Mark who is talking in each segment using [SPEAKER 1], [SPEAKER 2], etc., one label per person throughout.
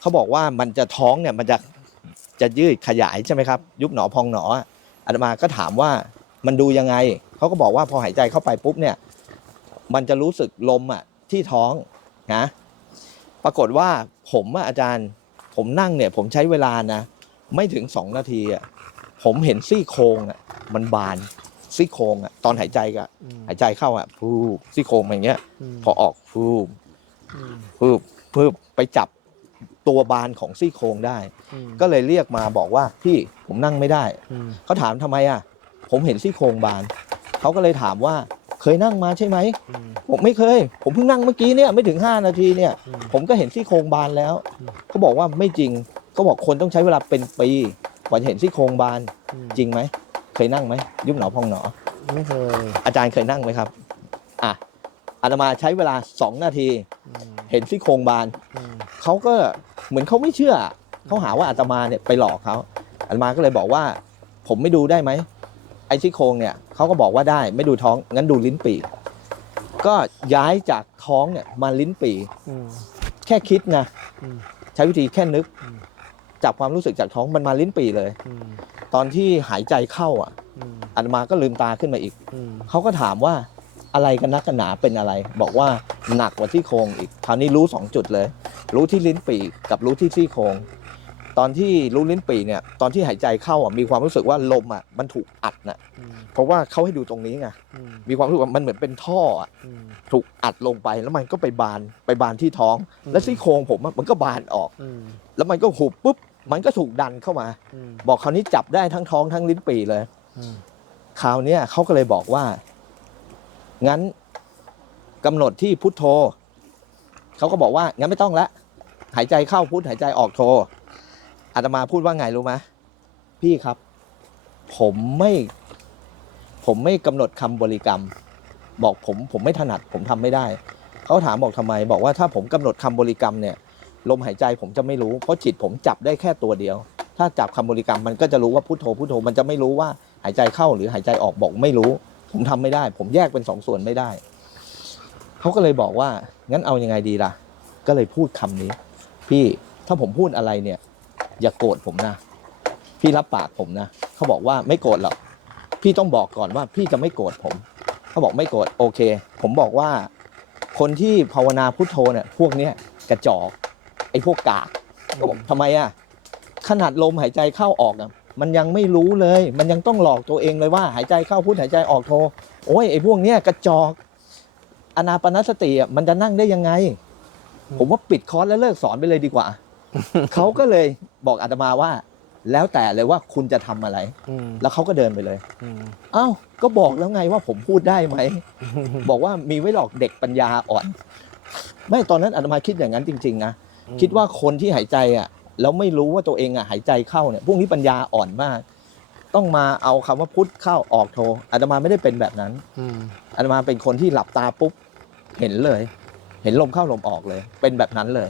[SPEAKER 1] เขาบอกว่ามันจะท้องเนี่ยมันจะจะยืดขยายใช่ไหมครับ ยุบหนอพองหนออาตมาก็ถามว่ามันดูยังไงเขาก็บอกว่าพอหายใจเข้าไปปุ๊บเนี่ยมันจะรู้สึกลมอะที่ท้องนะปรากฏว่าผมอะอาจารย์ผมนั่งเนี่ยผมใช้เวลานะไม่ถึงสองนาทีอะผมเห็นซี่โครงอะมันบานซี่โครงอะตอนหายใจก็
[SPEAKER 2] อืม
[SPEAKER 1] หายใจเข้าอะฟูบซี่โครงอย่างเงี้ย
[SPEAKER 2] ม
[SPEAKER 1] พอออกฟูบ
[SPEAKER 2] ม
[SPEAKER 1] ฟืบฟืบไปจับ ตัวบานของซี่โครงได้
[SPEAKER 2] อืม
[SPEAKER 1] ก็เลยเรียกมาบอกว่าพี่ผมนั่งไม่ได้
[SPEAKER 2] อืม
[SPEAKER 1] เขาถามทำไมอะ ผมเห็นซี่โครงบานเขาก็เลยถามว่าเคยนั่งมาใช่ไหม
[SPEAKER 2] อืม
[SPEAKER 1] ผมไม่เคย ผมเพิ่งนั่งเมื่อกี้เนี่ยไม่ถึง 5 นาทีเนี่ย
[SPEAKER 2] อืม
[SPEAKER 1] ผมก็เห็นซี่โครงบานแล้ว
[SPEAKER 2] อืม
[SPEAKER 1] เขาบอกว่าไม่จริงเขาบอกคนต้องใช้เวลาเป็นปีกว่าจะเห็นซี่โครงบาน
[SPEAKER 2] อืม
[SPEAKER 1] จริงไหมเคยนั่งไหมยุบหนอพองหนอ
[SPEAKER 2] ไม่เคย
[SPEAKER 1] อาจารย์เคยนั่งไหมครับ อะ อาตมาใช้เวลา2นาที
[SPEAKER 2] อืม
[SPEAKER 1] เห็นซี่โครงบาน
[SPEAKER 2] อืม
[SPEAKER 1] เขาก็เหมือนเขาไม่เชื่อเขาหาว่าอาตมาเนี่ยไปหลอกเขาอาตมาก็เลยบอกว่า ผมไม่ดูได้ไหมไอ้ซี่โครงเนี่ยเขาก็บอกว่าได้ไม่ดูท้องงั้นดูลิ้นปี่ก็ย้ายจากท้องเนี่ยมาลิ้นปี่
[SPEAKER 2] อืม
[SPEAKER 1] แค่คิดนะ
[SPEAKER 2] อืม
[SPEAKER 1] ใช้วิธีแค่นึก
[SPEAKER 2] อืม
[SPEAKER 1] จับความรู้สึกจากท้องมันมาลิ้นปี่เลย
[SPEAKER 2] อืม
[SPEAKER 1] ตอนที่หายใจเข้าอะ
[SPEAKER 2] อืม
[SPEAKER 1] อาตมาก็ลืมตาขึ้นมาอีก
[SPEAKER 2] อืม
[SPEAKER 1] เขาก็ถามว่า อะไรกันนักกันหนาเป็นอะไร บอกว่าหนักกว่าที่โครงอีกคราวนี้รู้สองจุดเลย รู้ที่ลิ้นปี่กับรู้ที่ซี่โครงตอนที่รู้ลิ้นปี่เนี่ยตอนที่หายใจเข้าอะมีความรู้สึกว่าลมอะมันถูกอัดนะ
[SPEAKER 2] อืม
[SPEAKER 1] เพราะว่าเขาให้ดูตรงนี้ไง
[SPEAKER 2] อืม
[SPEAKER 1] มีความรู้สึกว่ามันเหมือนเป็นท่ออะ
[SPEAKER 2] อืม
[SPEAKER 1] ถูกอัดลงไปแล้วมันก็ไปบานไปบานที่ท้อง
[SPEAKER 2] อืม
[SPEAKER 1] แล้วซี่โครงผมอะมันก็บานออก
[SPEAKER 2] อืม
[SPEAKER 1] แล้วมันก็หุบปุ๊บมันก็ถูกดันเข้ามา
[SPEAKER 2] อืม
[SPEAKER 1] บอกคราวนี้จับได้ทั้งท้องทั้งลิ้นปี่เลย
[SPEAKER 2] อืม
[SPEAKER 1] คราวเนี้ยเขาก็เลยบอกว่า งั้นกำหนดที่พุทโธเขาก็บอกว่างั้นไม่ต้องละ หายใจเข้าพุทหายใจออกโธอาตมาพูดว่าไงรู้ไหมพี่ครับ ผมไม่ ผมไม่กำหนดคำบริกรรม บอกผมผมไม่ถนัดผมทำไม่ได้เขาถามบอกทำไม บอกว่าถ้าผมกำหนดคำบริกรรมเนี่ยลมหายใจผมจะไม่รู้ เพราะจิตผมจับได้แค่ตัวเดียว ถ้าจับคำบริกรรมมันก็จะรู้ว่าพุทโธพุทโธมันจะไม่รู้ว่าหายใจเข้าหรือหายใจออกบอกไม่รู้ ผมทำไม่ได้ ผมแยกเป็นสองส่วนไม่ได้ เขาก็เลยบอกว่า งั้นเอาอยังไงดีล่ะ ก็เลยพูดคำนี้ พี่ถ้าผมพูดอะไรเนี่ย อย่าโกรธผมนะ พี่รับปากผมนะ เขาบอกว่าไม่โกรธหรอก พี่ต้องบอกก่อนว่าพี่จะไม่โกรธผม เขาบอกไม่โกรธ โอเค ผมบอกว่า คนที่ภาวนาพุทโธเนี่ยพวกเนี้ยกระจอก ไอ้พวกกากก็บอกทำไมอะ ขนาดลมหายใจเข้าออกอะ มันยังไม่รู้เลย มันยังต้องหลอกตัวเองเลยว่า หายใจเข้าพุทหายใจออกโทโอ้ยไอ้พวกเนี้ยกระจอกอนาปนสติอะมันจะนั่งได้ยังไง ผมว่าปิดคอร์สแล้วเลิกสอนไปเลยดีกว่าเขาก็เลยบอกอาตมาว่า แล้วแต่เลยว่าคุณจะทำอะไร
[SPEAKER 2] อืม
[SPEAKER 1] แล้วเขาก็เดินไปเลย
[SPEAKER 2] อืม
[SPEAKER 1] เอ้าก็บอกแล้วไงว่าผมพูดได้ไหมบอกว่ามีไว้หลอกเด็กปัญญาอ่อน ไม่ตอนนั้นอาตมาคิดอย่างนั้นจริง ๆ นะคิดว่าคนที่หายใจอะ แล้วไม่รู้ว่าตัวเองอะหายใจเข้าเนี่ยพวกนี้ปัญญาอ่อนมาก ต้องมาเอาคำว่าพุทธเข้าออกโทอาตมาไม่ได้เป็นแบบนั้น
[SPEAKER 2] อืม
[SPEAKER 1] อาตมาเป็นคนที่หลับตาปุ๊บเห็นเลย เห็นลมเข้าลมออกเลย เป็นแบบนั้นเลย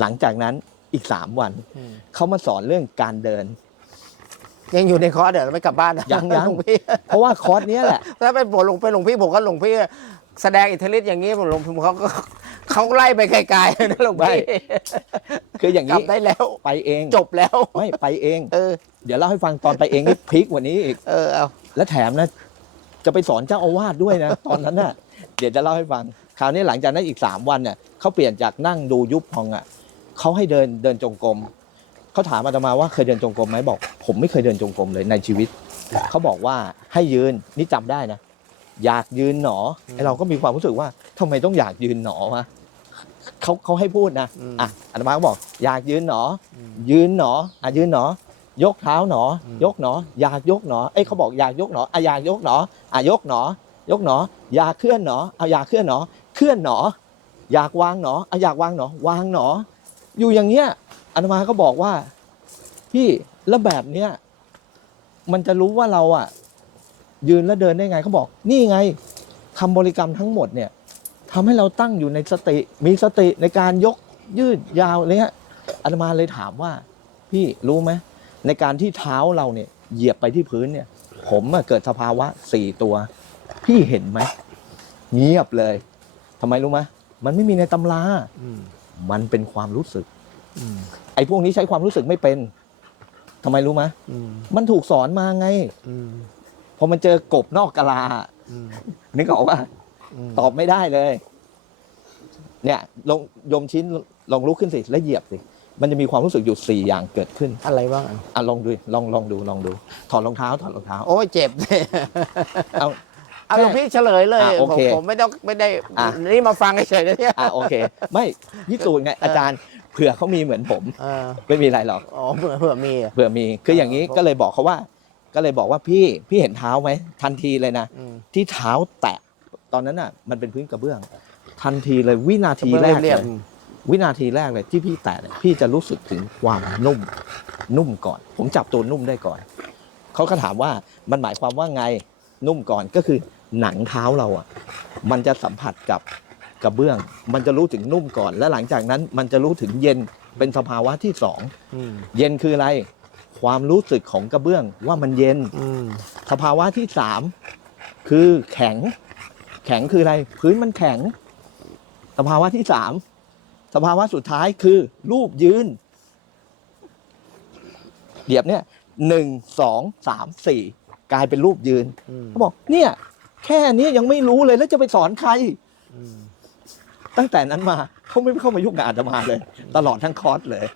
[SPEAKER 1] หลังจากนั้นอีกสามวัน
[SPEAKER 2] อืม
[SPEAKER 1] เขามาสอนเรื่องการเดิน
[SPEAKER 2] ยังอยู่ในคอร์สเดี๋ยวเราไม่กลับบ้านนะ
[SPEAKER 1] ยังยัง
[SPEAKER 2] หลวงพี่
[SPEAKER 1] เพราะว่าคอร์สเนี้ยแหละ
[SPEAKER 2] ถ้าเป็นผมหลวงเป็นหลวงพี่ผมก็หลวงพี่ แสดงอิทธิฤทธิ์อย่างนี้ผมหลวงพี่เขาก็เขาไล่ไปไกลๆนะหลวงพี่
[SPEAKER 1] คืออย่าง
[SPEAKER 2] กลับ
[SPEAKER 1] นี้
[SPEAKER 2] ได้แล้ว
[SPEAKER 1] ไปเอง
[SPEAKER 2] จบแล้ว
[SPEAKER 1] ไม่ไปเอง
[SPEAKER 2] เออ
[SPEAKER 1] เดี๋ยวเล่าให้ฟังตอนไปเองนี่พีคกว่านี้อีก
[SPEAKER 2] เออเอา
[SPEAKER 1] และแถมนะ จะไปสอนเจ้าอาวาสด้วยนะ ตอนนั้นน่ะ เดี๋ยวจะเล่าให้ฟัง คราวนี้หลังจากนั้นอีกสามวันเนี่ยเขาเปลี่ยนจากนั่งดูยุบพองอะเขาให้เดินเดินจงกรมเขาถามอาตมาว่าเคยเดินจงกรมไหมบอก ผมไม่เคยเดินจงกรมเลยในชีวิตเขาบอกว่าให้ยืนนี่จำได้นะ อยากยืนหนอไอเราก็มีความรู้สึกว่าทำไมต้องอยากยืนหนอวะเขาเขาให้พูดนะ
[SPEAKER 2] อืม
[SPEAKER 1] อะอาตมาก็บอก อยากยืนหนอ
[SPEAKER 2] อืม
[SPEAKER 1] ยืนหนออะยืนหนอ ยกเท้าหนอ
[SPEAKER 2] อืม
[SPEAKER 1] ยกหนอ อยากยกหนอเอ้ยเขาบอกอยากยกหนออะอยากยกหนออะยกหนอ ยกหนอ อยากเคลื่อนหนอเอาอยากเคลื่อนหนอ เคลื่อนหนอ อยากวางหนออะอยากวางหนอ วางหนอ อยู่อย่างเงี้ยอาตมาก็บอกว่าพี่แล้วแบบเนี้ยมันจะรู้ว่าเราอะ ยืนแล้วเดินได้ไงเขาบอก นี่ไงคำบริกรรมทั้งหมดเนี่ยทำให้เราตั้งอยู่ในสติ มีสติในการยกยืดยาวอะไรเงี้ยอาตมาเลยถามว่า พี่รู้ไหมในการที่เท้าเราเนี่ยเหยียบไปที่พื้นเนี่ย ผมอะเกิดสภาวะสี่ตัว พี่เห็นไหมเงียบเลยทำไมรู้ไหมมันไม่มีในตำรา
[SPEAKER 2] อืม
[SPEAKER 1] มันเป็นความรู้สึก
[SPEAKER 2] อืม
[SPEAKER 1] ไอ้พวกนี้ใช้ความรู้สึกไม่เป็นทำไมรู้ไหม
[SPEAKER 2] อืม
[SPEAKER 1] มันถูกสอนมาไง
[SPEAKER 2] อืม
[SPEAKER 1] พอมันเจอกบนอกกะลา
[SPEAKER 2] อืม
[SPEAKER 1] นึกออกว่า
[SPEAKER 2] ม
[SPEAKER 1] ตอบไม่ได้เลย เนี่ยลงโยมชิ้นลองลุกขึ้นสิแล้วเหยียบสิมันจะมีความรู้สึกอยู่สี่อย่างเกิดขึ้น
[SPEAKER 2] อะไรบ้างอะ
[SPEAKER 1] อะลองดูลองลองดูลองดู ถอดรองเท้าถอดรองเท้า
[SPEAKER 2] โอ้ยเจ็บเลย
[SPEAKER 1] เอา
[SPEAKER 2] เอาหลวงพี่เฉลยเลย
[SPEAKER 1] อะโอ
[SPEAKER 2] ผม
[SPEAKER 1] เค
[SPEAKER 2] ผมไม่ต้องไม่ได้
[SPEAKER 1] อะ
[SPEAKER 2] นี่มาฟังเฉยๆนะเนี่ย
[SPEAKER 1] อะโอเค ไม่พิสูจน์ไงอาจารย์เผื่อเขามีเหมือนผม
[SPEAKER 2] เออ
[SPEAKER 1] ไม่มีอะไรหรอก
[SPEAKER 2] อ๋อเผื่อเผื่อมีอะ
[SPEAKER 1] เผื่อมีคืออย่างนี้
[SPEAKER 2] อ่า
[SPEAKER 1] ก็เลยบอกเขาว่า ก็เลยบอกว่าพี่พี่เห็นเท้าไหมทันทีเลยนะ
[SPEAKER 2] อืม
[SPEAKER 1] ที่เท้าแตะตอนนั้นน่ะ มันเป็นพื้นกระเบื้อง ทันทีเลยวินาทีแรก
[SPEAKER 2] เรี
[SPEAKER 1] เลยยวินาทีแรกเลยที่พี่แตะเนี่ยพี่จะรู้สึกถึงความนุ่ม นุ่มก่อน ผมจับตัวนุ่มได้ก่อนเขาก็ถามว่ามันหมายความว่าไงนุ่มก่อนก็คือหนังเท้าเราอะ มันจะสัมผัสกับกระเบื้อง มันจะรู้ถึงนุ่มก่อน และหลังจากนั้นมันจะรู้ถึงเย็นเป็นสภาวะที่สอง
[SPEAKER 2] อืม
[SPEAKER 1] เย็นคืออะไร ความรู้สึกของกระเบื้องว่ามันเย็น
[SPEAKER 2] อืม
[SPEAKER 1] สภาวะที่สามคือแข็ง แข็งคืออะไร พื้นมันแข็ง สภาวะที่สามสภาวะสุดท้ายคือ รูปยืนเหยียบเนี่ยหนึ่งสองสามสี่กลายเป็นรูปยืน
[SPEAKER 2] อืม
[SPEAKER 1] เขาบอก เนี่ย แค่นี้ยังไม่รู้เลยแล้วจะไปสอนใคร
[SPEAKER 2] อืม
[SPEAKER 1] ตั้งแต่นั้นมาเขาไม่เข้ามายุ่งกับอาตมาเลย ตลอดทั้งคอร์สเลย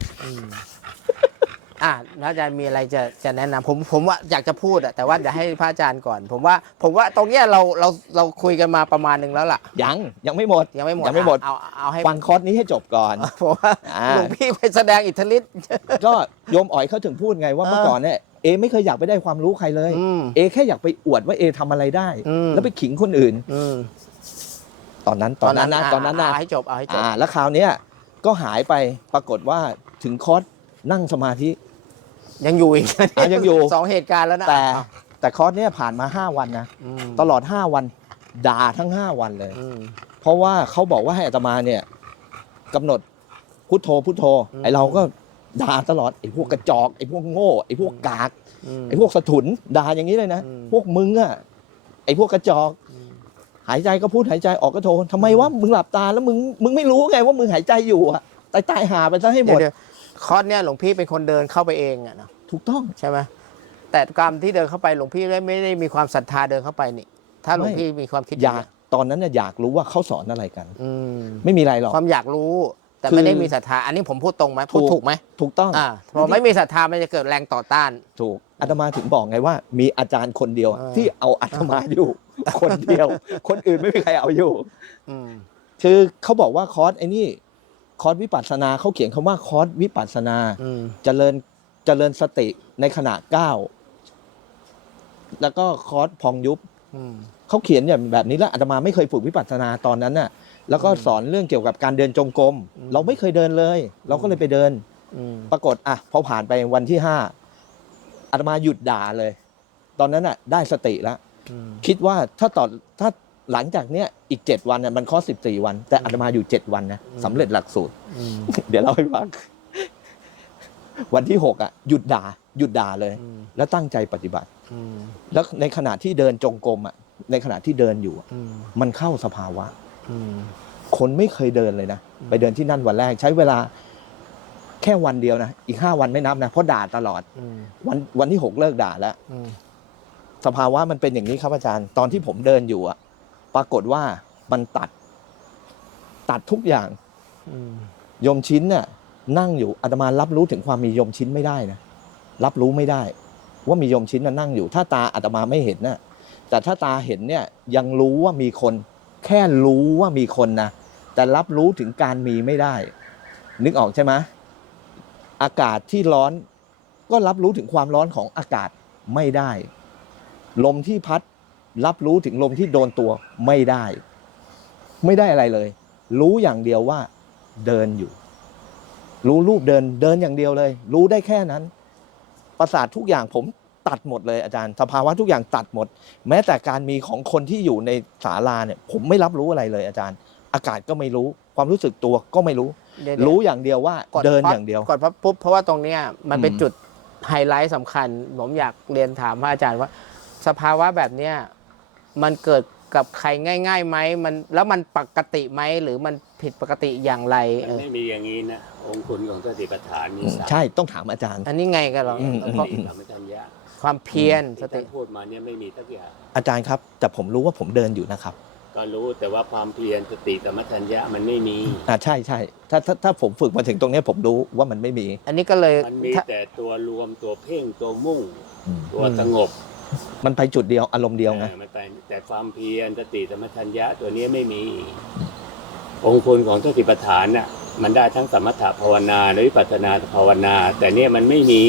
[SPEAKER 2] อืมอะแล้วอาจารย์มีอะไรจะจะแนะนำผมผมว่าอยากจะพูดอะแต่ว่าเดี๋ยวให้พระอาจารย์ก่อน ผมว่าผมว่าตรงเนี้ยเราเราเราคุยกันมาประมาณหนึ่งแล้วล่ะ
[SPEAKER 1] ยังยังไม่หมด
[SPEAKER 2] ยังไม่หมด
[SPEAKER 1] ยังไม่หมด
[SPEAKER 2] เอาเอาให้
[SPEAKER 1] ฟังคอร์สนี้ให้จบก่อน
[SPEAKER 2] ผมว่า
[SPEAKER 1] อ่า
[SPEAKER 2] หลวงพี่ไปแสดงอิทธิฤทธิ์
[SPEAKER 1] ก็โยมอ๋อยเขาถึงพูดไงว่า
[SPEAKER 2] เออ
[SPEAKER 1] เมื่อก่อนเนี่ยเอไม่เคยอยากไปได้ความรู้ใครเลย
[SPEAKER 2] อืม
[SPEAKER 1] เอแค่อยากไปอวดว่าเอทำอะไรได้
[SPEAKER 2] อืม
[SPEAKER 1] แล้วไปขิงคนอื่น
[SPEAKER 2] อืม
[SPEAKER 1] ตอนนั้นตอนนั้นนะตอนนั้นนะ
[SPEAKER 2] เอาให้จบเอาให้จบ
[SPEAKER 1] อ่าแล้วคราวเนี้ยก็หายไปปรากฏว่าถึงคอร์ส นั่งสมาธิ
[SPEAKER 2] ยังอยู่อีก
[SPEAKER 1] อะยังอยู่
[SPEAKER 2] สองเหตุการณ์แล้วนะ
[SPEAKER 1] แต่
[SPEAKER 2] อะ
[SPEAKER 1] แต่คอร์สเนี้ยผ่านมา 5 วันนะ
[SPEAKER 2] อืม
[SPEAKER 1] ตลอด 5 วันด่าทั้ง 5 วันเลย
[SPEAKER 2] อืม
[SPEAKER 1] เพราะว่าเขาบอกว่าให้อาตมาเนี่ยกำหนดพุทโธพุทโธ
[SPEAKER 2] อืม
[SPEAKER 1] ไอเราก็ด่าตลอดไอพวกกระจอกไอพวกโง่ไอพวกกาก
[SPEAKER 2] อืม
[SPEAKER 1] ไอพวกสถุนด่าอย่างนี้เลยนะ
[SPEAKER 2] อืม
[SPEAKER 1] พวกมึงอะไอพวกกระจอก
[SPEAKER 2] อืม
[SPEAKER 1] หายใจก็พูดหายใจออกก็โทรทำไมวะมึงหลับตาแล้วมึงมึงไม่รู้ไงว่ามึงหายใจอยู่อะตายตายหาไปซะให้หม
[SPEAKER 2] เดี๋ย
[SPEAKER 1] ด
[SPEAKER 2] วเดี๋ยว คอร์สเนี่ยหลวงพี่เป็นคนเดินเข้าไปเองอะเนาะ
[SPEAKER 1] ถูกต้อง
[SPEAKER 2] ใช่ไหมแต่กรรมที่เดินเข้าไปหลวงพี่ไม่ได้มีความศรัทธาเดินเข้าไปนี่ ถ้าหลวง
[SPEAKER 1] ไม่
[SPEAKER 2] พี่มีความคิด
[SPEAKER 1] อยากตอนนั้นน่ะอยากรู้ว่าเขาสอนอะไรกัน
[SPEAKER 2] อืม
[SPEAKER 1] ไม่มีอะไรหรอก
[SPEAKER 2] ความอยากรู้ แต่
[SPEAKER 1] คือ
[SPEAKER 2] ไม่ได้มีศรัทธาอันนี้ผมพูดตรงไหมพูด
[SPEAKER 1] ถูก
[SPEAKER 2] ถูกไหม
[SPEAKER 1] ถูกต้อง
[SPEAKER 2] อ่าพอไม่มีศรัทธามันจะเกิดแรงต่อต้าน
[SPEAKER 1] ถูกอาตมาถึงบอกไงว่า มีอาจารย์คนเดียว
[SPEAKER 2] เออ
[SPEAKER 1] ที่เอาอาตมาอยู่ คนเดียว คนอื่นไม่มีใครเอาอยู่
[SPEAKER 2] อืม
[SPEAKER 1] คือเขาบอกว่าคอร์สไอ้นี่ คอร์สวิปัสสนาเขาเขียนคำว่าคอร์สวิปัสสนา
[SPEAKER 2] อืม
[SPEAKER 1] เจริญเจริญสติในขณะก้าวแล้วก็คอร์สพองยุบ
[SPEAKER 2] อืม
[SPEAKER 1] เขาเขียนอย่างแบบนี้แล้วอาตมาไม่เคยฝึกวิปัสสนาตอนนั้นน่ะ แล้วก็
[SPEAKER 2] อืม
[SPEAKER 1] สอนเรื่องเกี่ยวกับการเดินจงกรม
[SPEAKER 2] อืม
[SPEAKER 1] เราไม่เคยเดินเลย เราก็เลยไปเดิน
[SPEAKER 2] อืม
[SPEAKER 1] ปรากฏอะพอผ่านไปวันที่ห้าอาตมาหยุดด่าเลย ตอนนั้นน่ะ ได้สติแล้ว
[SPEAKER 2] อืม
[SPEAKER 1] คิดว่าถ้าต่อถ้า หลังจากเนี้ยอีกเจ็ดวันเนี่ยมันคอร์สสิบสี่วัน แต่อาตมาอยู่เจ็ดวันนะ
[SPEAKER 2] อืม
[SPEAKER 1] สำเร็จหลักสูตร
[SPEAKER 2] อืม
[SPEAKER 1] เดี๋ยวเล่าให้ฟัง วันที่หกอะ หยุดด่า หยุดด่าเลย
[SPEAKER 2] อืม
[SPEAKER 1] แล้วตั้งใจปฏิบัติ
[SPEAKER 2] อืม
[SPEAKER 1] แล้วในขณะที่เดินจงกรมอะ ในขณะที่เดินอยู่อะ
[SPEAKER 2] อืม
[SPEAKER 1] มันเข้าสภาวะ
[SPEAKER 2] อืม
[SPEAKER 1] คนไม่เคยเดินเลยนะ
[SPEAKER 2] อืม
[SPEAKER 1] ไปเดินที่นั่นวันแรก ใช้เวลาแค่วันเดียวนะ อีกห้าวันไม่นับนะ เพราะด่าตลอด
[SPEAKER 2] อืม
[SPEAKER 1] วันวันที่หกเลิกด่าแล้ว
[SPEAKER 2] อืม
[SPEAKER 1] สภาวะมันเป็นอย่างนี้ครับอาจารย์ ตอนที่ผมเดินอยู่อะ ปรากฏว่ามันตัด ตัดทุกอย่าง
[SPEAKER 2] อืม
[SPEAKER 1] โยมชิ้นน่ะนั่งอยู่อาตมารับรู้ถึงความมีโยมชิ้นไม่ได้นะรับรู้ไม่ได้ ว่ามีโยมชิ้นน่ะนั่งอยู่ ถ้าตาอาตมาไม่เห็นน่ะแต่ถ้าตาเห็นเนี่ยยังรู้ว่ามีคน แค่รู้ว่ามีคนนะแต่รับรู้ถึงการมีไม่ได้ นึกออกใช่ไหมอากาศที่ร้อนก็รับรู้ถึงความร้อนของอากาศไม่ได้ ลมที่พัด รับรู้ถึงลมที่โดนตัวไม่ได้ ไม่ได้อะไรเลย รู้อย่างเดียวว่าเดินอยู่ รู้รูปเดินเดินอย่างเดียวเลย รู้ได้แค่นั้น ประสาททุกอย่างผมตัดหมดเลยอาจารย์ สภาวะทุกอย่างตัดหมด แม้แต่การมีของคนที่อยู่ในศาลาเนี่ยผมไม่รับรู้อะไรเลยอาจารย์ อากาศก็ไม่รู้ ความรู้สึกตัวก็ไม่รู้
[SPEAKER 2] เดี๋ยวๆ
[SPEAKER 1] รู้อย่างเดียวว่า
[SPEAKER 2] กด
[SPEAKER 1] เดิน
[SPEAKER 2] ปั๊บ
[SPEAKER 1] อย่างเดียว
[SPEAKER 2] กดปั๊บปุ๊บเพราะว่าตรงเนี้ยมันเป็น
[SPEAKER 1] อืม
[SPEAKER 2] จุดไฮไลท์สำคัญ ผมอยากเรียนถามพระอาจารย์ว่า สภาวะแบบเนี้ย มันเกิดกับใครง่ายๆไหมมันแล้วมันปกติไหมหรือมันผิดปกติอย่างไร
[SPEAKER 3] มั
[SPEAKER 2] เอนอ
[SPEAKER 3] ไม่มีอย่างนี้นะองค์คุณของสติปัฏฐานมีสาม
[SPEAKER 1] ใช่ต้องถามอาจารย์
[SPEAKER 2] อันนี้ไงกันหรอ
[SPEAKER 1] อืม
[SPEAKER 3] ส
[SPEAKER 2] เพราะ
[SPEAKER 3] ติสัมปชัญญะ
[SPEAKER 2] ความเพียรส
[SPEAKER 3] ที่
[SPEAKER 2] ติ
[SPEAKER 3] ท่านพูดมาเนี่ยไม่มีสักอย่าง
[SPEAKER 1] อาจารย์ครับ แต่ผมรู้ว่าผมเดินอยู่นะครับ
[SPEAKER 3] ก็รู้แต่ว่าความเพียรสติสัมปชัญญะมันไม่มี
[SPEAKER 1] อ่าใช่ใช่ถ้าถ้าถ้าผมฝึกมาถึงตรงเนี้ยผมรู้ว่ามันไม่มี
[SPEAKER 2] อันนี้ก็เลย
[SPEAKER 3] มันมี
[SPEAKER 2] ถ้า
[SPEAKER 3] แต่ตัวรวมตัวเพ่งตัวมุ่ง ตัว
[SPEAKER 2] อืม
[SPEAKER 3] สงบ
[SPEAKER 1] มันไปจุดเดียวอารมณ์เดียวไง
[SPEAKER 3] ออมันไปแต่ความเพียรสติสัมปชัญญะตัวนี้ไม่มี องค์คุณของสติปัฏฐานน่ะ มันได้ทั้งสมถะภาวนาและวิปัสสนาภาวนา แต่เนี่ยมันไม่มี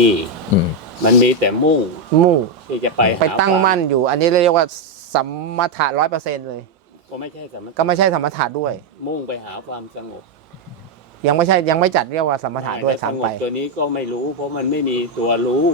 [SPEAKER 1] อืม
[SPEAKER 3] มันมีแต่มุ่ง
[SPEAKER 2] มุ่ง
[SPEAKER 3] ที่จะไปหา
[SPEAKER 2] ไปตั้ง
[SPEAKER 3] ความ
[SPEAKER 2] มั่นอยู่ อันนี้เรียกว่าสัมมาถะร้อยเปอร์เซ็นต์เลย
[SPEAKER 3] ก็ไม่ใช่สมถะ
[SPEAKER 2] ก็ไม่ใช่สมถะด้วย
[SPEAKER 3] มุ่งไปหาความสงบ
[SPEAKER 2] ยังไม่ใช่ยังไม่จัดเรียกว่าสมถะด้วย
[SPEAKER 3] แต่ส
[SPEAKER 2] ซ้ำ
[SPEAKER 3] ง
[SPEAKER 2] ไป
[SPEAKER 3] บตัวนี้ก็ไม่รู้ เพราะมันไม่มีตัวรู้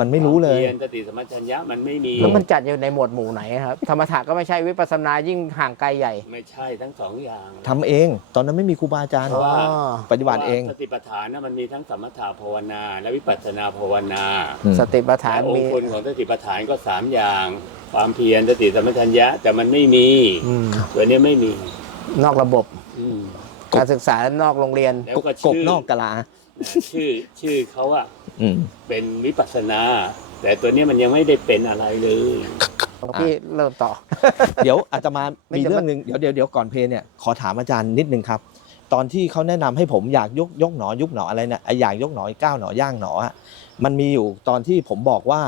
[SPEAKER 1] มันไม่รู้เลย
[SPEAKER 3] ความพียรสติสัมปชัญญะมันไม่มี
[SPEAKER 2] แล้วมันจัดอยู่ในหมวดหมู่ไหนครับธรรมถะก็ไม่ใช่วิปัสสนายิ่งห่างไกลใหญ่
[SPEAKER 3] ไม่ใช่ทั้งสองอย่าง
[SPEAKER 1] ทำเอง ตอนนั้นไม่มีครูบาอาจารย์
[SPEAKER 3] เพราะว่า
[SPEAKER 2] อ๋อ
[SPEAKER 1] ปฏิบัติเอง
[SPEAKER 3] พราะว่าสติปัฏฐานนะมันมีทั้งสมถะภาวนา และวิปัสสนาภาวนา
[SPEAKER 1] อืม
[SPEAKER 2] สติปัฏฐาน
[SPEAKER 3] แต่อง
[SPEAKER 2] มี
[SPEAKER 3] ค์คุณของสติปัฏฐานก็สามอย่าง ความเพียรสติสัมปชัญญะแต่มันไม่มี
[SPEAKER 2] อืม
[SPEAKER 3] ตัวนี้ไม่มี
[SPEAKER 2] นอกระบบ
[SPEAKER 3] อืม
[SPEAKER 2] การศึกษานอกโรงเรียน
[SPEAKER 3] แล้ว
[SPEAKER 1] ก
[SPEAKER 3] ก็
[SPEAKER 1] กบ
[SPEAKER 3] ชื่อน
[SPEAKER 1] อกกะลา
[SPEAKER 3] นะชื่อชื่อเขาอะ
[SPEAKER 1] อืม
[SPEAKER 3] เป็นวิปัสสนา แต่ตัวนี้มันยังไม่ได้เป็นอะไรเลย
[SPEAKER 2] พี่เริ่มต่อ
[SPEAKER 1] เดี๋ยวอาตมา
[SPEAKER 2] ไม่
[SPEAKER 1] มี
[SPEAKER 2] จะ
[SPEAKER 1] เรื่องหนึ่งเดี๋ยวเดี๋ยวเดี๋ยวก่อนเพลงเนี่ยขอถามอาจารย์นิดนึงครับ ตอนที่เขาแนะนำให้ผมอยากยกยกหนอยุบหนออะไรเนี่ยไอ้อยากยกหนอก้าวหนอย่างหนออะมันมีอยู่ตอนที่ผมบอกว่า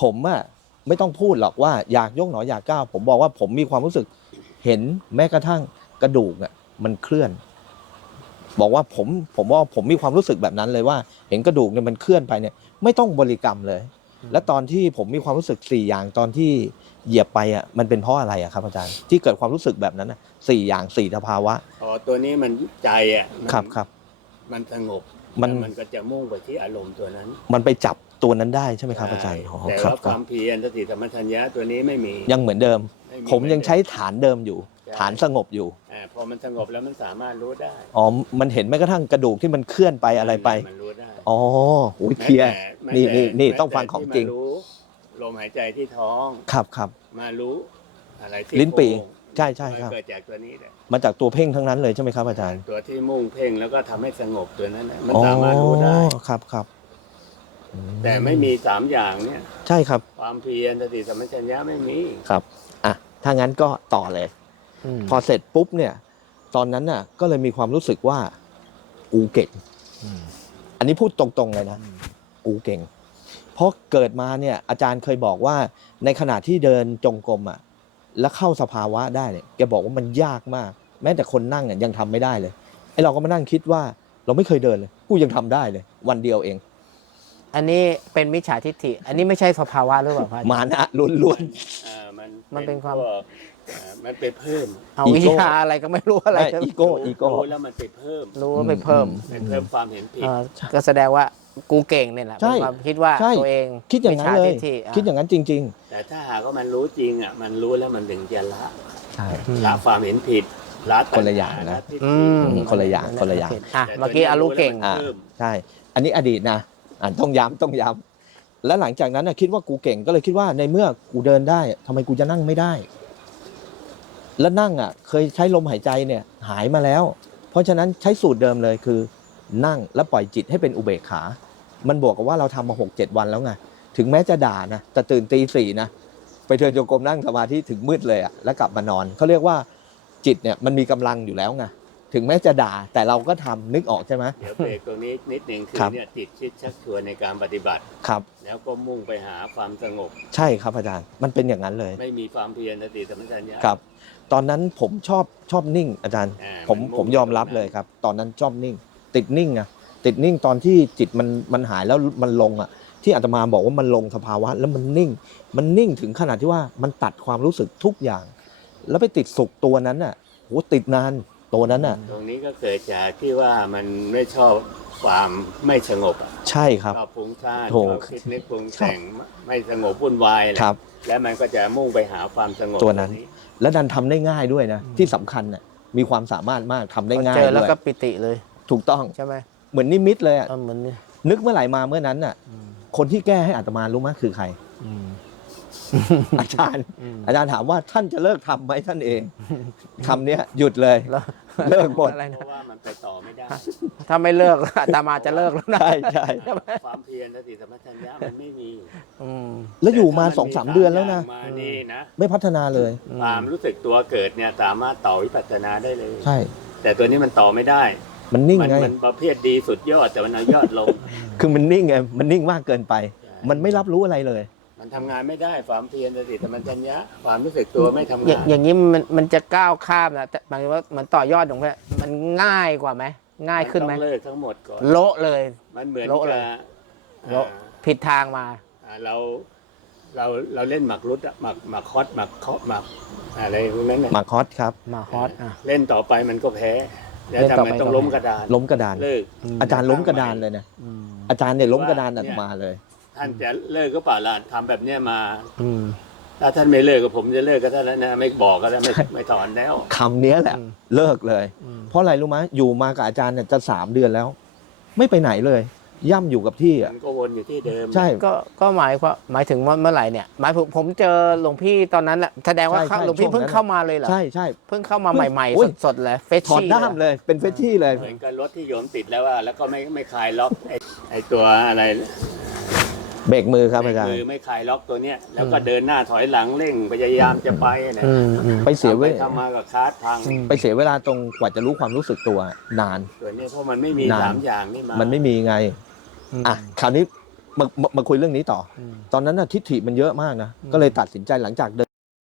[SPEAKER 1] ผมอะไม่ต้องพูดหรอกว่าอยากยกหนออยากก้าวผมบอกว่าผมมีความรู้สึก เห็นแม้กระทั่งกระดูกอะมันเคลื่อน บอกว่าผมผมว่าผมมีความรู้สึกแบบนั้นเลยว่า เห็นกระดูกเนี่ยมันเคลื่อนไปเนี่ยไม่ต้องบริกรรมเลย และตอนที่ผมมีความรู้สึกสี่อย่างตอนที่เหยียบไปอะมันเป็นเพราะอะไรอะครับอาจารย์ที่เกิดความรู้สึกแบบนั้นอะสี่อย่างสี่สภาวะ
[SPEAKER 3] อ๋อตัวนี้มันใจอะมัน
[SPEAKER 1] ครับครับ
[SPEAKER 3] มันสงบ
[SPEAKER 1] มัน
[SPEAKER 3] แล้วมันก็จะมุ่งไปที่อารมณ์ตัวนั้น
[SPEAKER 1] มันไปจับตัวนั้นได้ใช่ไหมครับอาจารย์
[SPEAKER 3] ใช่
[SPEAKER 1] อ๋อ
[SPEAKER 3] แต่
[SPEAKER 1] ครับ
[SPEAKER 3] ว่าค
[SPEAKER 1] ครั
[SPEAKER 3] วา
[SPEAKER 1] บ
[SPEAKER 3] มเพียรสติสัมปชัญญะตัวนี้ไม่มี
[SPEAKER 1] ยังเหมือนเดิม
[SPEAKER 3] ไผ
[SPEAKER 1] มยังใช้ฐานเดิมอยู่ ฐานสงบอยู่
[SPEAKER 3] อ่าพอมันสงบแล้วมันสามารถรู้ได้
[SPEAKER 1] อ๋อ มันเห็นแม้กระทั่งกระดูกที่มันเคลื่อนไปอะไรไป
[SPEAKER 3] มันรู้ได้
[SPEAKER 1] อ๋อโอ้ยเคลียร์
[SPEAKER 3] แม้
[SPEAKER 1] นี่
[SPEAKER 3] แต่
[SPEAKER 1] นี่นี่
[SPEAKER 3] แม้
[SPEAKER 1] ต้องฟังของจริง
[SPEAKER 3] ที่มารู้ลมหายใจที่ท้อง
[SPEAKER 1] ครับครับ
[SPEAKER 3] มารู้อะไรที่
[SPEAKER 1] ลิ้นปี่
[SPEAKER 3] โพรง
[SPEAKER 1] ใช่ใช่ครับ
[SPEAKER 3] มันเกิดจากตัวนี้แหละ
[SPEAKER 1] มาจากตัวเพ่งทั้งนั้นเลยใช่ไหมครับอาจารย์
[SPEAKER 3] ตัวที่มุ่งเพ่งแล้วก็ทำให้สงบตัวนั้นน่ะมัน
[SPEAKER 1] อ๋อ
[SPEAKER 3] สามารถรู้ได้
[SPEAKER 1] ครับครับอื
[SPEAKER 3] แต่ไม่มีสามอย่างเนี่ย
[SPEAKER 1] ใช่ครับ
[SPEAKER 3] ความเพียรสติสัมปชัญญะไม่มี
[SPEAKER 1] ครับ อะ ถ้างั้นก็ต่อเลย
[SPEAKER 2] ม
[SPEAKER 1] พอเสร็จปุ๊บเนี่ย ตอนนั้นน่ะ ก็เลยมีความรู้สึกว่ากูเก่ง
[SPEAKER 2] ม
[SPEAKER 1] อันนี้พูดตรงๆเลยนะกูเก่ง เพราะเกิดมาเนี่ย อาจารย์เคยบอกว่า ในขณะที่เดินจงกรมอะ แล้วเข้าสภาวะได้เนี่ยแกบอกว่ามันยากมาก แม้แต่คนนั่งเนี่ยยังทำไม่ได้เลยไอ้เราก็มานั่งคิดว่าเราไม่เคยเดินเลย กูยังทำได้เลย วันเดียวเอง
[SPEAKER 2] อันนี้เป็นมิจฉาทิฏฐิ อันนี้ไม่ใช่สภาวะหรือเปล่าพระอาจารย์
[SPEAKER 1] มานะล้วน
[SPEAKER 3] อ่ามัน
[SPEAKER 2] มันเป็นความ
[SPEAKER 3] พก อ่ามันไปเพิ่ม
[SPEAKER 2] เอา
[SPEAKER 1] อี
[SPEAKER 2] วิ
[SPEAKER 1] โก้
[SPEAKER 2] ชาอะไรก็ไม่รู้
[SPEAKER 1] ๆ
[SPEAKER 2] อะไร
[SPEAKER 1] ไม่
[SPEAKER 2] จะ
[SPEAKER 1] อีโก้อีโก้
[SPEAKER 3] รู้แล้วมันไปเพิ่ม
[SPEAKER 2] รู้ว่าไปเพิ่ม
[SPEAKER 3] ไปเพิ่มความเห็นผิด
[SPEAKER 2] เอ่อก็แสดงว่ากูเก่งเนี่ยแหละ
[SPEAKER 1] ใช่
[SPEAKER 2] เป็นความคิดว่า
[SPEAKER 1] ใช่
[SPEAKER 2] ตัวเอง
[SPEAKER 1] คิดอย่างนั้นเลย
[SPEAKER 2] มิจฉทิฏฐิอะ
[SPEAKER 1] คิดอย่างนั้นจริง
[SPEAKER 3] แต่ถ้าหากว่ามันรู้จริงอะมันรู้แล้วมันถึงจะละ
[SPEAKER 1] ๆ ใช่
[SPEAKER 2] อืม
[SPEAKER 3] ละความเห็นผิดละตัณห
[SPEAKER 1] คนละอย่างนะ
[SPEAKER 3] ทิฏฐิ
[SPEAKER 2] อืม
[SPEAKER 1] คนละอย่างคนละอย่าง
[SPEAKER 2] อะ
[SPEAKER 3] แต่
[SPEAKER 2] เมื่อกี้
[SPEAKER 3] ตัวนี้
[SPEAKER 2] อารุเก่ง
[SPEAKER 3] รู้แล้วมัน
[SPEAKER 1] อ่า
[SPEAKER 3] เพิ่ม
[SPEAKER 1] ใช่ อันนี้อดีตนะอ่าต้องย้ำต้องย้ำแล้วหลังจากนั้นน่ะคิดว่ากูเก่งก็เลยคิดว่าในเมื่อกูเดินได้ทำไมกูจะนั่งไม่ได้ แล้วนั่งอะเคยใช้ลมหายใจเนี่ยหายมาแล้ว เพราะฉะนั้นใช้สูตรเดิมเลยคือนั่งแล้วปล่อยจิตให้เป็นอุเบกขา มันบวกกับว่าเราทำมาหกเจ็ดวันแล้วไงถึงแม้จะด่านะแต่ตื่นตีสี่นะไปเดินโยกรมนั่งสมาธิถึงมืดเลยอะแล้วกลับมานอนเขาเรียกว่าจิตเนี่ยมันมีกำลังอยู่แล้วไง ถึงแม้จะด่าแต่เราก็ทำนึกออกใช่ไหม
[SPEAKER 3] เดี๋ยวเบรกตรงนี้นิดหนึ่งคือ
[SPEAKER 1] ครับ
[SPEAKER 3] เนี่ยจิตชิดชักชวนในการปฏิบัติ
[SPEAKER 1] ครับ
[SPEAKER 3] แล้วก็มุ่งไปหาความสงบ
[SPEAKER 1] ใช่ครับอาจารย์ มันเป็นอย่างนั้นเลย
[SPEAKER 3] ไม่มีความเพียรสติสัมปชัญญะ
[SPEAKER 1] ครับ ตอนนั้นผมชอบชอบนิ่ง อาจารย์
[SPEAKER 3] อ่า
[SPEAKER 1] ผม
[SPEAKER 3] มันมุ่ง
[SPEAKER 1] ผมยอมรับเลยครับ ตอนนั้นชอบนิ่ง ติดนิ่งอะติดนิ่งตอนที่จิตมันมันหายแล้วมันลงอะที่อาตมาบอกว่ามันลงสภาวะ แล้วมันนิ่ง มันนิ่งถึงขนาดที่ว่ามันตัดความรู้สึกทุกอย่าง แล้วไปติดสุขตัวนั้นน่ะโหติดนาน ตัวนั้นน่ะ
[SPEAKER 3] ตรงนี้ก็เกิดจากที่ว่ามันไม่ชอบความไม่สงบอะ
[SPEAKER 1] ใช่ครับ
[SPEAKER 3] ชอบฟุ้งซ่าน
[SPEAKER 1] โถ
[SPEAKER 3] ชอบคิดนึกปรุงแต่งไม่สงบวุ่นวายแหละ
[SPEAKER 1] ครับ
[SPEAKER 3] แล้วมันก็จะมุ่งไปหาความสงบ
[SPEAKER 1] ตัวนั้น และดันทำได้ง่ายด้วยนะ ที่สำคัญน่ะมีความสามารถมากทำได้ง่าย
[SPEAKER 2] เจอแล้ว
[SPEAKER 1] ด้วย
[SPEAKER 2] ก็ปิติเลย
[SPEAKER 1] ถูกต้อง
[SPEAKER 2] ใช่ไหม
[SPEAKER 1] เหมือนนิมิตเลยอะ
[SPEAKER 2] เออเหมือนนี่
[SPEAKER 1] นึกเมื่อไหร่มาเมื่อนั้นน่ะ
[SPEAKER 2] อืม
[SPEAKER 1] คนที่แก้ให้อาตมารู้ไหมคือใคร
[SPEAKER 2] อืม
[SPEAKER 1] อาจารย์
[SPEAKER 2] อืม
[SPEAKER 1] อาจารย์ถามว่าท่านจะเลิกทำไหมท่านเองคำเนี้ยหยุดเลย
[SPEAKER 2] แล้ว
[SPEAKER 1] เลิกหมด
[SPEAKER 2] อะไร
[SPEAKER 3] เพ
[SPEAKER 2] นะ
[SPEAKER 3] ราะว่ามันไปต่อไม่ได้
[SPEAKER 2] ถ้าไม่เลิก อาตมาจะเลิกแล้วนะ
[SPEAKER 1] ใช่ใช่
[SPEAKER 3] ความเพียรสติสัมปชัญญะมันไม่มี
[SPEAKER 2] อืม
[SPEAKER 1] แล้วอยู่มา
[SPEAKER 3] แต่ถ้
[SPEAKER 1] สองสามเดือนแล้วนะ
[SPEAKER 3] มานี่นะ
[SPEAKER 1] ไม่พัฒนาเลย
[SPEAKER 3] ความรู้สึกตัวเกิดเนี่ยสามารถต่อวิปัสสนาได้เลย
[SPEAKER 1] ใช่
[SPEAKER 3] แต่ตัวนี้มันต่อไม่ได้
[SPEAKER 1] มันนิ่ง
[SPEAKER 3] มัน
[SPEAKER 1] ไง
[SPEAKER 3] มันประเภทดีสุดยอดแต่มันเอายอดลง
[SPEAKER 1] คือมันนิ่งไงมันนิ่งมากเกินไป มันไม่รับรู้อะไรเลย
[SPEAKER 3] มันทำงานไม่ได้ความเพียรสติสัมปชัญญะความรู้สึกตัวไม่ทำ
[SPEAKER 2] อย่าง
[SPEAKER 3] งาน
[SPEAKER 2] อย่างนี้มันมันจะก้าวข้ามนะแต่หมายถึงว่ามันต่อยอดตรงนี้มันง่ายกว่าไหมง่ายขึ้นไหม
[SPEAKER 3] ต้องเลิกทั้งหมดก่อน
[SPEAKER 2] โละเลย
[SPEAKER 3] มันเหมือน
[SPEAKER 2] โละเล
[SPEAKER 3] กับ
[SPEAKER 2] ย
[SPEAKER 3] อ่า
[SPEAKER 2] โละผิดทางมา
[SPEAKER 3] อ่าเราเราเราเล่นหมากรุดอะหมากหมากคอสหมากเคาะหมากอะไรพวกนั้นน่ะ
[SPEAKER 1] มาคอสครับ
[SPEAKER 2] มาฮอตอะ
[SPEAKER 3] เล่นต่อไปมันก็แพ้แล้ว
[SPEAKER 2] เล่น
[SPEAKER 3] ทำ
[SPEAKER 2] ต่อ
[SPEAKER 3] ไม
[SPEAKER 2] ไป
[SPEAKER 3] ต้อง
[SPEAKER 2] ก็
[SPEAKER 3] ล้ม
[SPEAKER 2] แพ้
[SPEAKER 3] กระดาน
[SPEAKER 1] ล้มกระดาน
[SPEAKER 3] เลิก
[SPEAKER 1] อาจารย์ล้มกระดานเลยนะ
[SPEAKER 2] อืม
[SPEAKER 1] อาจารย์เนี่ยล้มกระดานออกมาเลย
[SPEAKER 3] ท่านจะเลิกก็เปล่าล่ะทำแบบเนี้ยมา
[SPEAKER 2] อืม
[SPEAKER 3] ถ้าท่านไม่เลิกก็ผมจะเลิกก็ท่านแล้วนะไม่บอกก็แล้วไม่ไม่ถอนแล้ว
[SPEAKER 1] คำเนี้ยแหละ
[SPEAKER 2] อืม
[SPEAKER 1] เลิกเลย
[SPEAKER 2] อืม
[SPEAKER 1] เพราะอะไรรู้ไหมอยู่มากับอาจารย์เนี่ยจะสามเดือนแล้ว ไม่ไปไหนเลย ย่ำอยู่กับที่อะ
[SPEAKER 3] มันก็วนอยู่ที่เดิม
[SPEAKER 1] ใช่
[SPEAKER 2] ก็ก็หมายความหมายถึงว่าเมื่อไหร่เนี่ยหมายผมผมเจอหลวงพี่ตอนนั้นแหละแสดงว่า
[SPEAKER 1] ใช่
[SPEAKER 2] เข้า
[SPEAKER 1] ใช่
[SPEAKER 2] หลวงพี่
[SPEAKER 1] ช่วง
[SPEAKER 2] เพิ่ง
[SPEAKER 1] นั้น
[SPEAKER 2] เข้ามาเลยเหรอ
[SPEAKER 1] ใช่ใช่
[SPEAKER 2] เพิ่งเข้ามา
[SPEAKER 1] เพิ่ง
[SPEAKER 2] ใหม่
[SPEAKER 1] อุ๊ย
[SPEAKER 2] ๆสดๆเลยเฟช
[SPEAKER 1] ถอด
[SPEAKER 2] ชี่
[SPEAKER 1] ด้ามเลยเป็นเฟชชี่เลย
[SPEAKER 3] เหมือนกับรถที่โยมติดแล้วว่า แล้วก็ไม่ไม่คลายล็อกไอ้ไอ้ตัวอะไร
[SPEAKER 1] เบรกมือครับอาจารย์
[SPEAKER 3] มือไม่คลายล็อกตัวเนี้ยแล้วก็เดินหน้าถอยหลังเร่งพยายามจะไปนะ
[SPEAKER 2] อืมอืม
[SPEAKER 1] ไปเสียเว
[SPEAKER 3] ทำไปทำมากับคาร์ดพัง
[SPEAKER 2] อืม
[SPEAKER 1] ไปเสียเวลาตรงกว่าจะรู้ความรู้สึกตัวนาน
[SPEAKER 3] ตัวเนี้ยเพราะมันไม่มี
[SPEAKER 1] นาน
[SPEAKER 3] สามอย่างนี่มา
[SPEAKER 1] มันไม่มีไง อะคราวนี้มามามาคุยเรื่องนี้ต่อ
[SPEAKER 2] อืม
[SPEAKER 1] ตอนนั้นน่ะทิฏฐิมันเยอะมากนะก็เลยตัดสินใจหลังจากเดิน